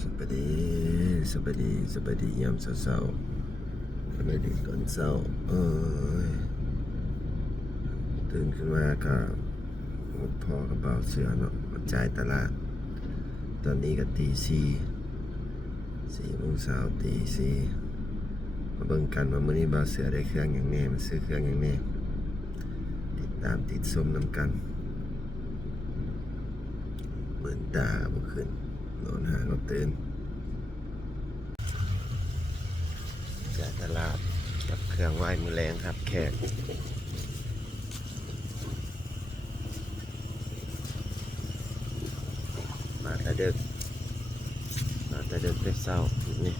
สวัสดีสวัสดีสวัสดียามเช้าๆสวัสดีตอนเช้ายตื่นขึ้นมาก็พอกับเบาเสือเนาะมาจ่ายตลาดตอนนี้ก็ตี 4 4 โมงเช้าตี 4มาเบิ่งกันว่ามื้อนี้เบาเสือได้เครื่องอย่างแน่มาซื้อเครื่องอย่างแน่ติดตามติดชมนำกันเหมือนตาบ่ขึ้นนอนหาก็ตื่นจากตลาดกับเครื่องไหว้มือแรงครับแขกมาแต่เด็กแต่เช้านี่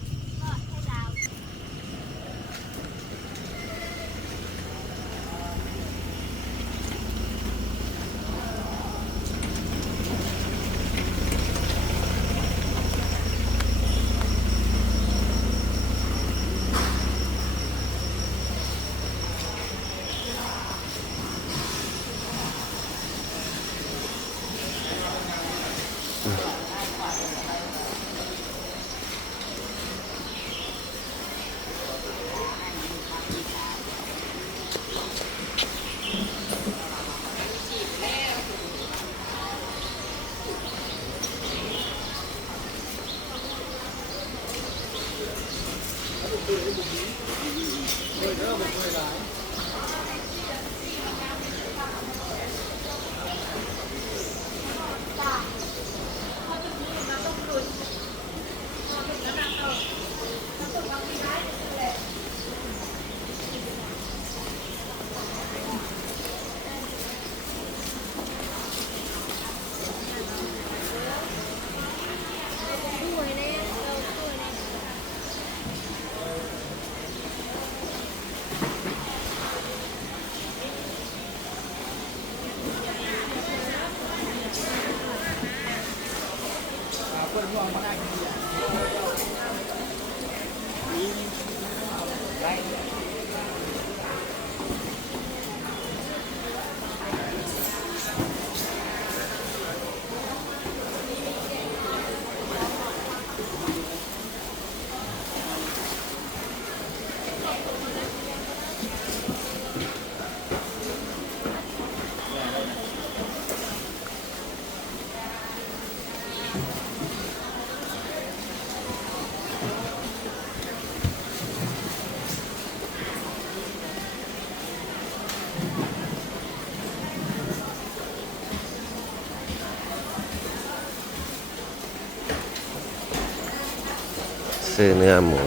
ซื้อเนื้อหมู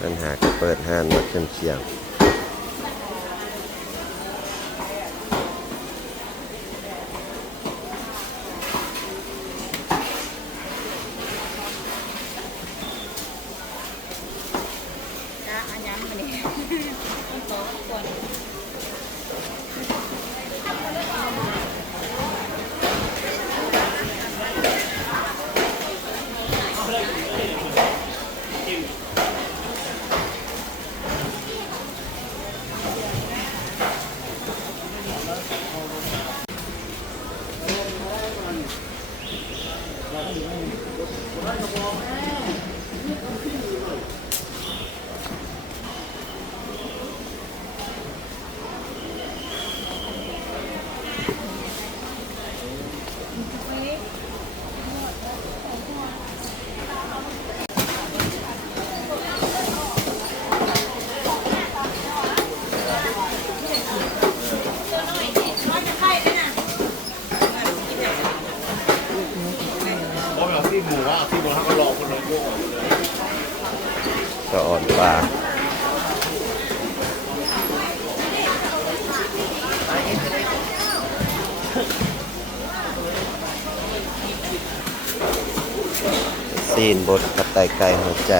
ปัญหาก็เปิดห้างมาขึ้นเชียงก็อ่อนปลาซีนบดกับไตไก่หัวใจ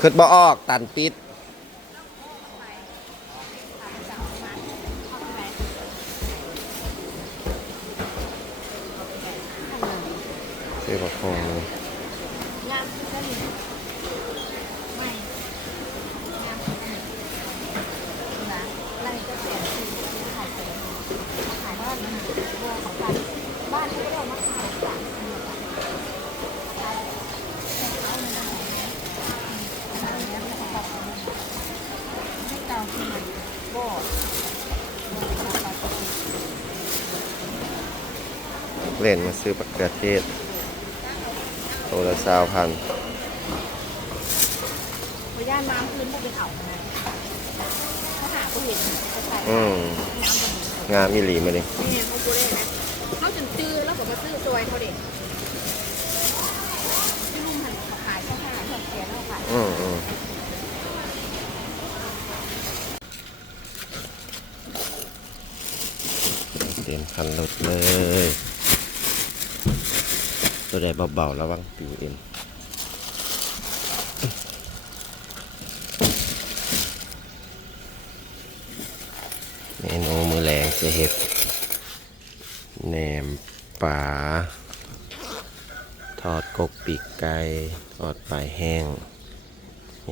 ขึ้นบ่ออกตันปิดซื้อบักโคงเลยงามคือกันไม่งามคือกันนะอะไรก็เปลี่ยนสีขายเป็นขายบ้านนะบัวของกันบ้านที่เรามาขายจากขายแต่เขาไม่ได้ขายเนี้ยเขาบอกให้เตาขึ้นมาบ่ เล่นมาซื้อบักเขือเทศโลละ20,000พย่าน้ำพื้นพวกเป็นเอานะเขาหาก็เห็นเขาใส่น้ำตรงนี้ งามอีหลีมาดินี่เนี่ยเขาตัวเล่นะเขาจนจื้อแล้วก็มาซื้อซวยเขาเด็กที่ลุงหันเขาขายเขาขายเขาเสียแล้วขายเตรียมคันรถเลย ตัวใดเบาๆระวังปิวเอ็นเมนูมื้อแรงจะเห็ดแหนมป่าทอดกกปีกไก่ทอดปลายแห้ง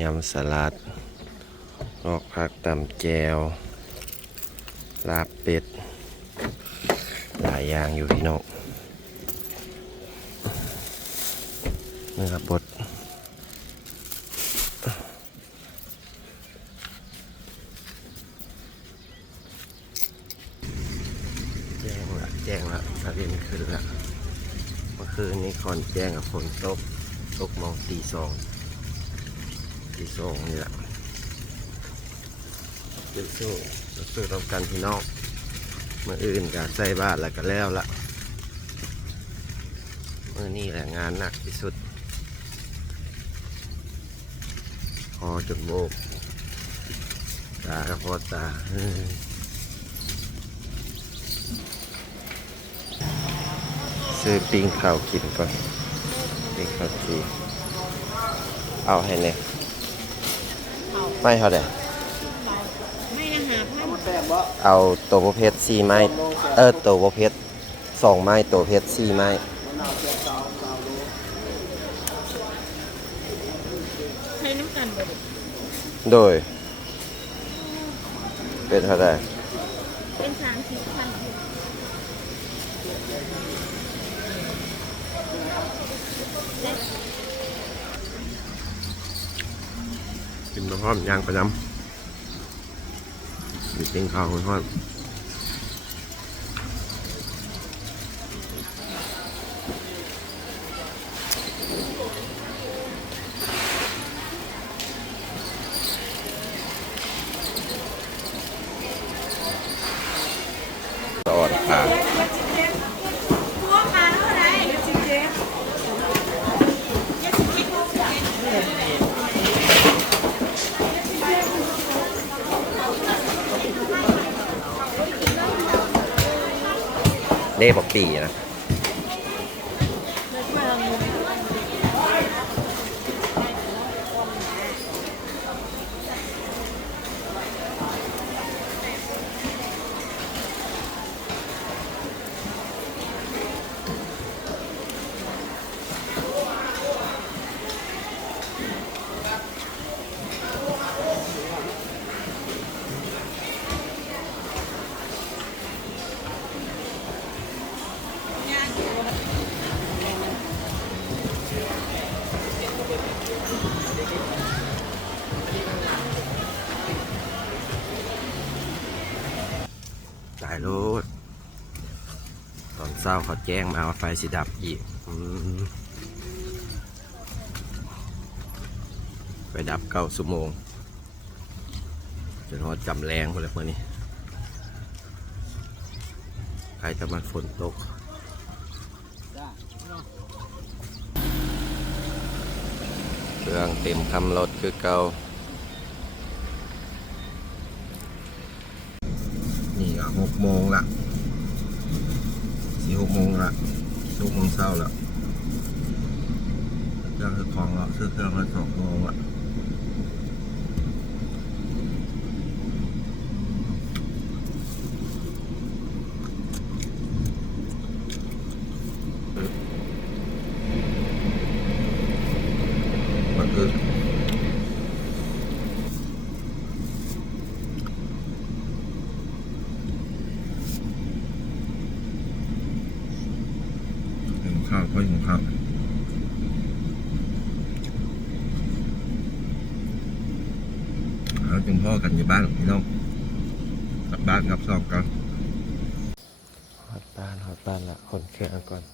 ยำสลัดลอกผักตำแจวลาบเป็ดหลายอย่างอยู่พี่น้องเนื้อบดแจ้งละประเด็นขึ้นละเมื่อคืนนี้คอนแจ้งกับฝนตกมองตีสองนี่แหละเดี๋ยวสู้รบกันพี่น้องเมื่ออื่นก็ใส่บ้านแล้วก็แล้วละเมื่อนี่แหละงานหนักที่สุดพอจนโบกตาก็พอตาซื้อปิ้งข้าวกินก่อนปิ้งข้าวจีเอาให้เนี่ยไม่เท่าไหร่ไม่นะหาผ้า เอาตัวประเภท4 ไม้ตัวประเภท2 ไม้ตัวประเภท4 ไม้ใช้น้ำกันบ่ดิ โดยเป็นเท่าไหร่เป็น30,000กินมาพร้อมย่างประจำมีปิ้งข้าวพร้อมตอดขาเล่บอกปีนะจ่ายรถตอนเช้าเขาแจ้งมาว่าไฟสิดับอีกไปดับ9 ชั่วโมงจนฮอดจำแรงหมดเลยเมื่อนี้ใครจะมาฝนตกเครื่องเต็มคำรถคือเก่านี่ก็6 โมงละ6 โมงละ6 โมงเช้าละเครื่องคือของละซื้อเครื่องละ2 โมงละ ก็คือหิวข้าวก็หิวข้าวแล้วจึงพ่อกันอยู่บ้านพี่น้องกลับบ้านกับซองกันฮอดบ้านละคนเครื่องก่อน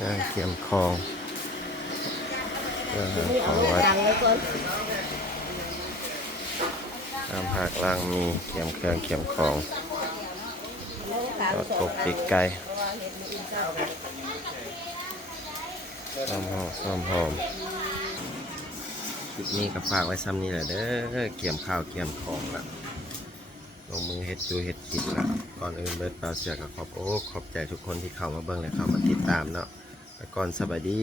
ย่างเกียมคองของวัดตามหากล่างมีเกียมเครื่องเกียมของทอดกบปีกไก่ส้มหอมคลิปนี้ก็ฝากไว้ซ้ำนี้แหละเด้อเกียมข้าวเกียมของละลงมือเฮ็ดดูเฮ็ดกินละก่อนอื่นเบิดเปล่าเสือกับขอบใจทุกคนที่เข้ามาเบิ่งและเข้ามาติดตามเนาะไปก่อนสวัสดี